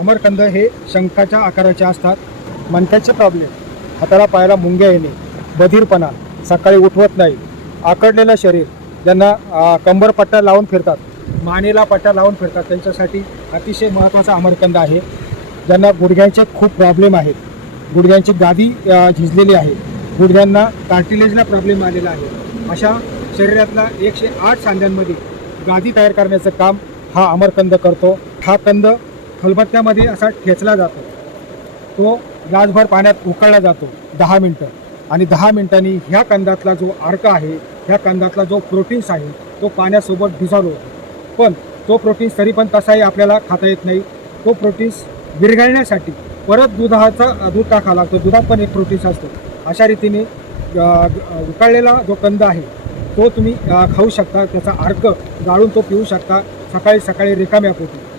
अमरकंद हे शंखाच्या आकाराचे असतात. मणक्याचे प्रॉब्लेम हाताला पायाला मुंग्या येणे बधीरपणा सकाळी उठवत नाही आकडलेलं शरीर ज्यांना कंबरपट्टा लावून फिरतात मानेला पट्टा लावून फिरतात त्यांच्यासाठी अतिशय महत्त्वाचा अमरकंद आहे. ज्यांना गुडघ्यांचे खूप प्रॉब्लेम आहेत. गुडघ्यांची गादी झिजलेली आहे. गुडघ्यांना कार्टिलेजला प्रॉब्लेम आलेला आहे. अशा शरीरातला एकशे आठ सांध्यांमध्ये गादी तयार करण्याचं काम हा अमरकंद करतो. हा कंद खलबत्त्यामध्ये असा ठेचला जातो. तो ग्लासभर पाण्यात उकळला जातो दहा मिनटं. आणि दहा मिनिटांनी ह्या कंदातला जो अर्क आहे ह्या कंदातला जो प्रोटीन्स आहे तो पाण्यासोबत डिझॉल्व होतो. पण तो प्रोटीन्स तरी पण तसाही आपल्याला खाता येत नाही. तो प्रोटीन्स विरघळण्यासाठी परत दुधाचा दूध टाका लागतो दुधात पण एक प्रोटीन्स असतो. अशा रीतीने उकळलेला जो कंद आहे तो तुम्ही खाऊ शकता. त्याचा अर्क गाळून तो पिऊ शकता. सकाळी सकाळी रिकाम्या पोटी.